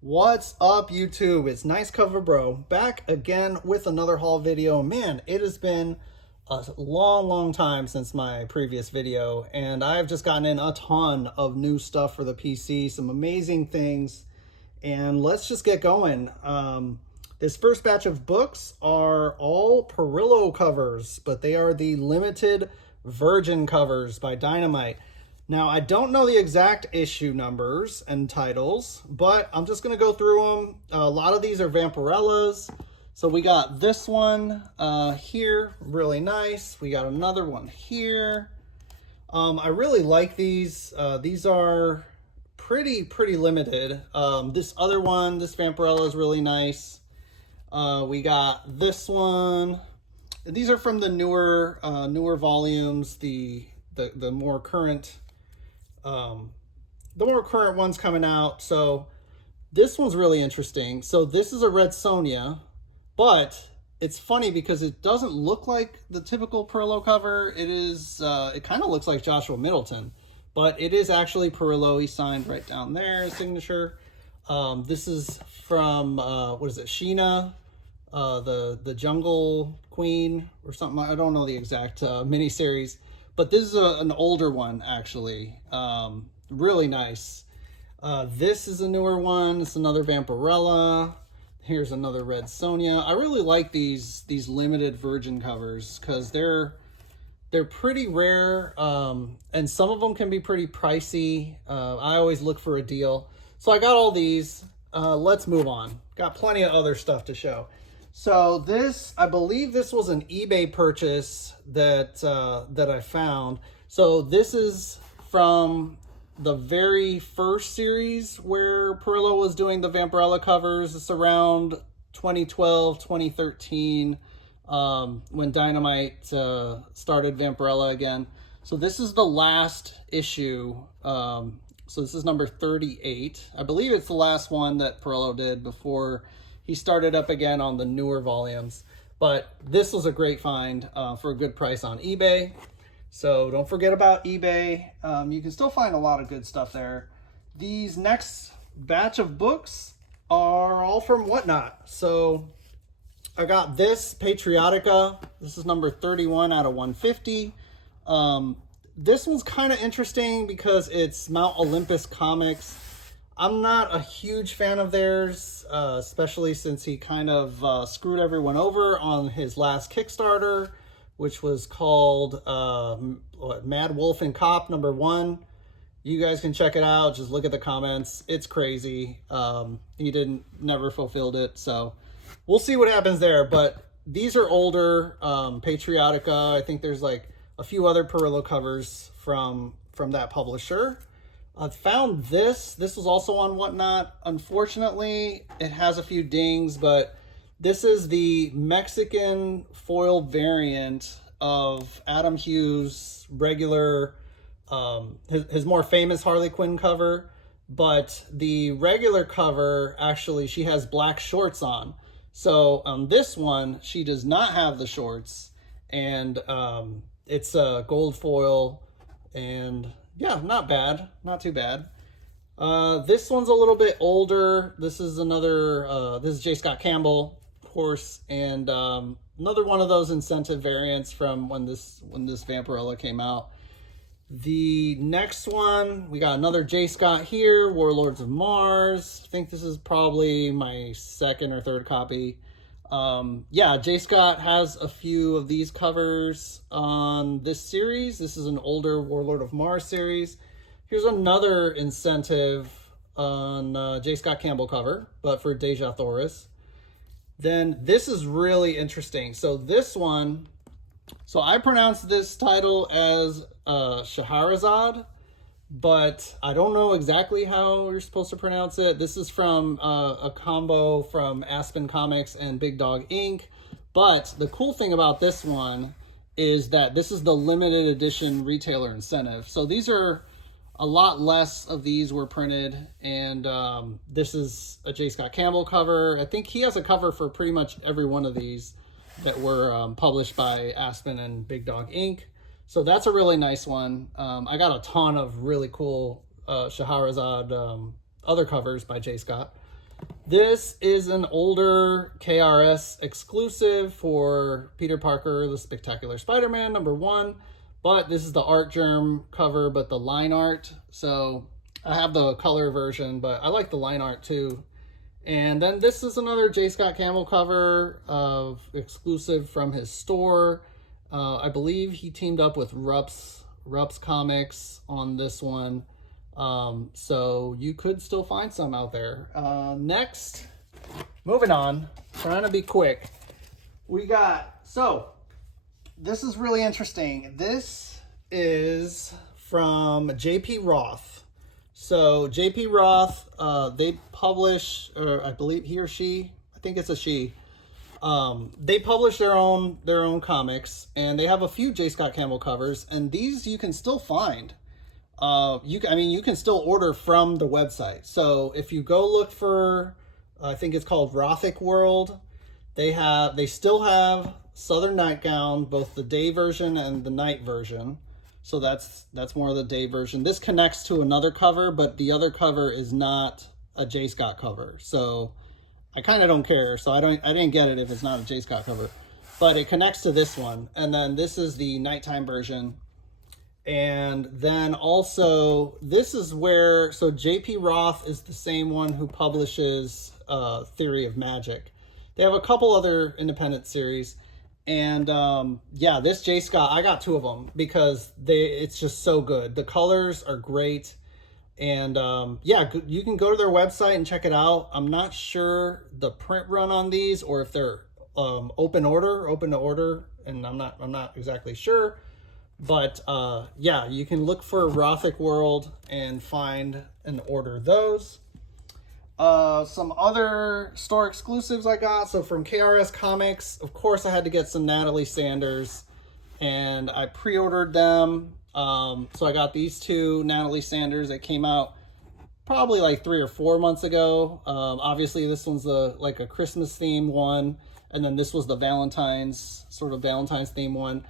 What's up, YouTube? It's Nice Cover Bro back again with another haul video. Man, it has been a long time since my previous video, and I've just gotten in a ton of new stuff for the PC, some amazing things, and let's just get going. This first batch of books are all Parrillo covers, but they are the limited virgin covers by Dynamite. Now, I don't know the exact issue numbers and titles, but I'm just going to go through them. A lot of these are Vampirellas. So we got this one here, really nice. We got another one here. I really like these. These are pretty limited. This other one, this Vampirella is really nice. We got this one. These are from the newer volumes, the more current ones coming out. So this one's really interesting. So this is a Red Sonja, but it's funny because it doesn't look like the typical Parrillo cover. It is, it kind of looks like Joshua Middleton, but it is actually Parrillo. He signed right down there, his signature. This is from, what is it, Sheena, the Jungle Queen or something. I don't know the exact miniseries. But this is an older one, actually. Really nice. This is a newer one. It's another Vampirella. Here's another Red Sonja. I really like these limited virgin covers because they're pretty rare, and some of them can be pretty pricey. I always look for a deal. So I got all these. Let's move on. Got plenty of other stuff to show. So this, I believe this was an eBay purchase that I found. So this is from the very first series where Parrillo was doing the Vampirella covers. It's around 2012, 2013, when Dynamite started Vampirella again. So this is the last issue. So this is number 38. I believe it's the last one that Parrillo did before he started up again on the newer volumes. But this was a great find for a good price on eBay. So don't forget about eBay. You can still find a lot of good stuff there. These next batch of books are all from Whatnot. So I got this Patriotica. This is number 31 out of 150. This one's kind of interesting because it's Mount Olympus Comics. I'm not a huge fan of theirs, especially since he kind of screwed everyone over on his last Kickstarter, which was called Mad Wolf and Cop #1. You guys can check it out. Just look at the comments. It's crazy. He never fulfilled it, so we'll see what happens there. But these are older Patriotica. I think there's like a few other Parrillo covers from that publisher. I found this. This was also on Whatnot. Unfortunately, it has a few dings, but this is the Mexican foiled variant of Adam Hughes' regular, his more famous Harley Quinn cover. But the regular cover, actually, she has black shorts on. So on this one, she does not have the shorts. And it's a gold foil, and yeah, not bad. Not too bad. This one's a little bit older. This is another, this is J. Scott Campbell, of course, and another one of those incentive variants from when this Vampirella came out. The next one, we got another J. Scott here, Warlords of Mars. I think this is probably my second or third copy. Yeah, J. Scott has a few of these covers on this series. This is an older Warlord of Mars series. Here's another incentive on J. Scott Campbell cover, but for Deja Thoris. Then this is really interesting. So this one, so I pronounce this title as Scheherazade, but I don't know exactly how you're supposed to pronounce it. This is from a combo from Aspen Comics and Big Dog Inc. But the cool thing about this one is that this is the limited edition retailer incentive. So these are a lot less of these were printed, and this is a J. Scott Campbell cover. I think he has a cover for pretty much every one of these that were published by Aspen and Big Dog Inc. So that's a really nice one. I got a ton of really cool Scheherazade other covers by J. Scott. This is an older KRS exclusive for Peter Parker, The Spectacular Spider-Man #1, but this is the Art Germ cover, but the line art. So I have the color version, but I like the line art too. And then this is another J. Scott Campbell cover of exclusive from his store. I believe he teamed up with Rups Comics on this one. So you could still find some out there. Next, moving on, trying to be quick. We got, so this is really interesting. This is from JP Roth. So JP Roth, they publish, or I believe he or she, I think it's a she. They publish their own comics, and they have a few J. Scott Campbell covers, and these you can still find. You can still order from the website. So if you go look for, I think it's called Rothic World, they still have Southern Nightgown, both the day version and the night version. So that's more of the day version. This connects to another cover, but the other cover is not a J. Scott cover. So I kind of don't care. So I didn't get it if it's not a J. Scott cover, but it connects to this one. And then this is the nighttime version. And then also, this is where, so JP Roth is the same one who publishes Theory of Magic. They have a couple other independent series. And yeah, this J. Scott, I got 2 of them because it's just so good. The colors are great. And yeah, you can go to their website and check it out. I'm not sure the print run on these or if they're open to order, and I'm not exactly sure. But yeah, you can look for Rothic World and find and order those. Some other store exclusives I got. So from KRS Comics, of course I had to get some Natalie Sanders, and I pre-ordered them. So I got these 2 Natalie Sanders that came out probably like 3 or 4 months ago. Obviously this one's like a Christmas themed one, and then this was the Valentine's theme one.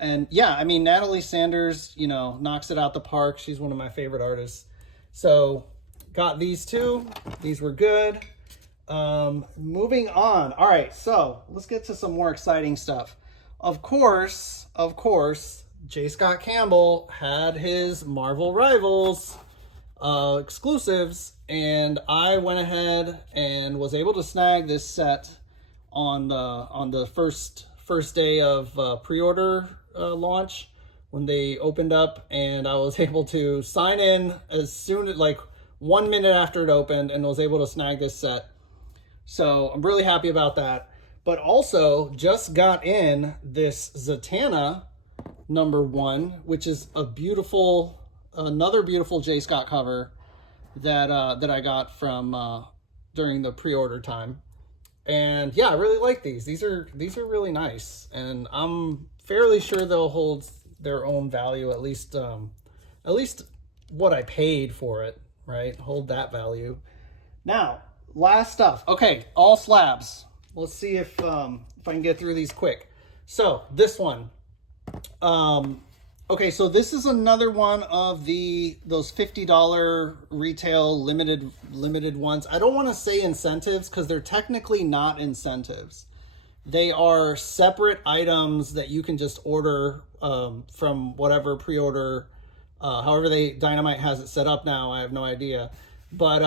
And yeah, I mean, Natalie Sanders, knocks it out the park. She's one of my favorite artists. So got these 2. These were good. Moving on. All right, so let's get to some more exciting stuff. Of course, J. Scott Campbell had his Marvel Rivals exclusives, and I went ahead and was able to snag this set on the first day of pre-order launch when they opened up, and I was able to sign in as soon as like 1 minute after it opened, and was able to snag this set. So I'm really happy about that. But also just got in this Zatanna #1, which is another beautiful J. Scott cover that I got from during the pre-order time. And yeah, I really like these. These are really nice, and I'm fairly sure they'll hold their own value, at least what I paid for it, right? Hold that value. Now, last stuff. Okay, all slabs. Let's see if I can get through these quick. So this one. Okay, so this is another one of those $50 retail limited ones. I don't want to say incentives because they're technically not incentives. They are separate items that you can just order from whatever pre-order, however Dynamite has it set up now. I have no idea. But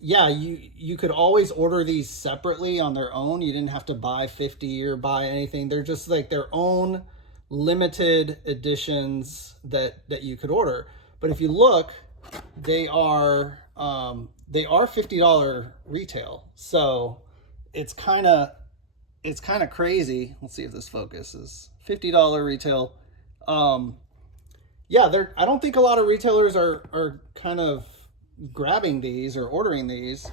yeah, you could always order these separately on their own. You didn't have to buy 50 or buy anything. They're just like their own limited editions that you could order. But if you look, they are $50 retail. So it's kind of crazy. Let's see if this focuses. $50 retail. Yeah, I don't think a lot of retailers are kind of grabbing these or ordering these.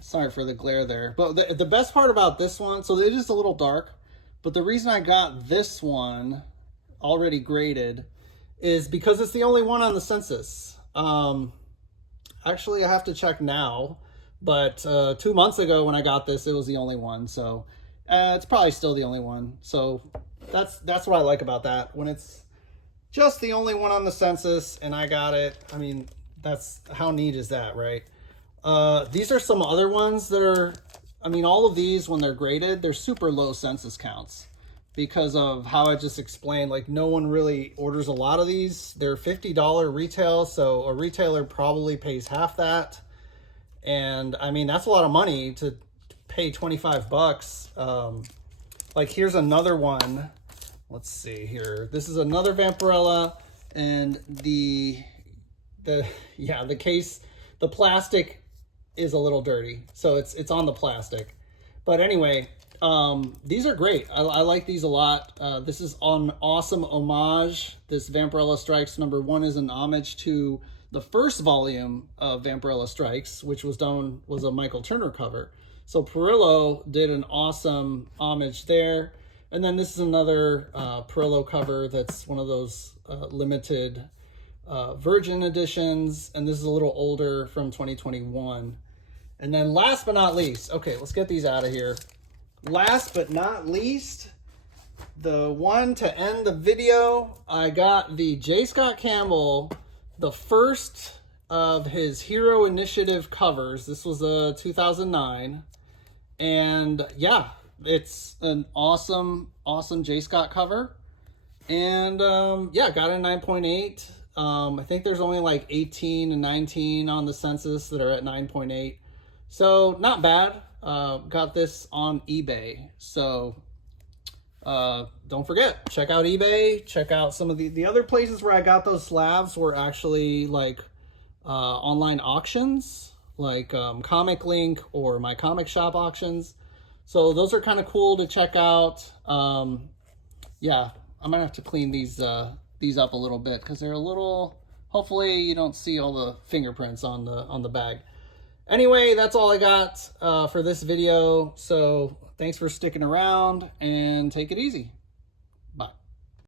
Sorry for the glare there. But the best part about this one, so it is a little dark, but the reason I got this one already graded is because it's the only one on the census. Actually, I have to check now, but 2 months ago when I got this, it was the only one. So it's probably still the only one. So that's what I like about that. When it's just the only one on the census and I got it, I mean, how neat is that, right? These are some other ones that are, I mean, all of these, when they're graded, they're super low census counts because of how I just explained. Like, no one really orders a lot of these. They're $50 retail, so a retailer probably pays half that. And I mean, that's a lot of money to pay 25 bucks. Like, here's another one. Let's see here. This is another Vampirella, and the case, the plastic is a little dirty, so it's on the plastic. But anyway, these are great. I like these a lot. This is an awesome homage. This Vampirella Strikes #1 is an homage to the first volume of Vampirella Strikes, which was a Michael Turner cover. So Parrillo did an awesome homage there. And then this is another Parrillo cover that's one of those limited Virgin editions. And this is a little older, from 2021. And then last but not least, okay, let's get these out of here. Last but not least, the one to end the video, I got the J. Scott Campbell, the first of his Hero Initiative covers. This was a 2009. And yeah, it's an awesome J. Scott cover. And yeah, got a 9.8. I think there's only like 18 and 19 on the census that are at 9.8. So not bad. Got this on eBay. So don't forget, check out eBay. Check out some of the other places where I got those slabs were actually like online auctions, like Comic Link or My Comic Shop auctions. So those are kind of cool to check out. Yeah, I'm gonna have to clean these up a little bit because they're a little, hopefully you don't see all the fingerprints on the bag. Anyway, that's all I got for this video. So thanks for sticking around, and take it easy. Bye.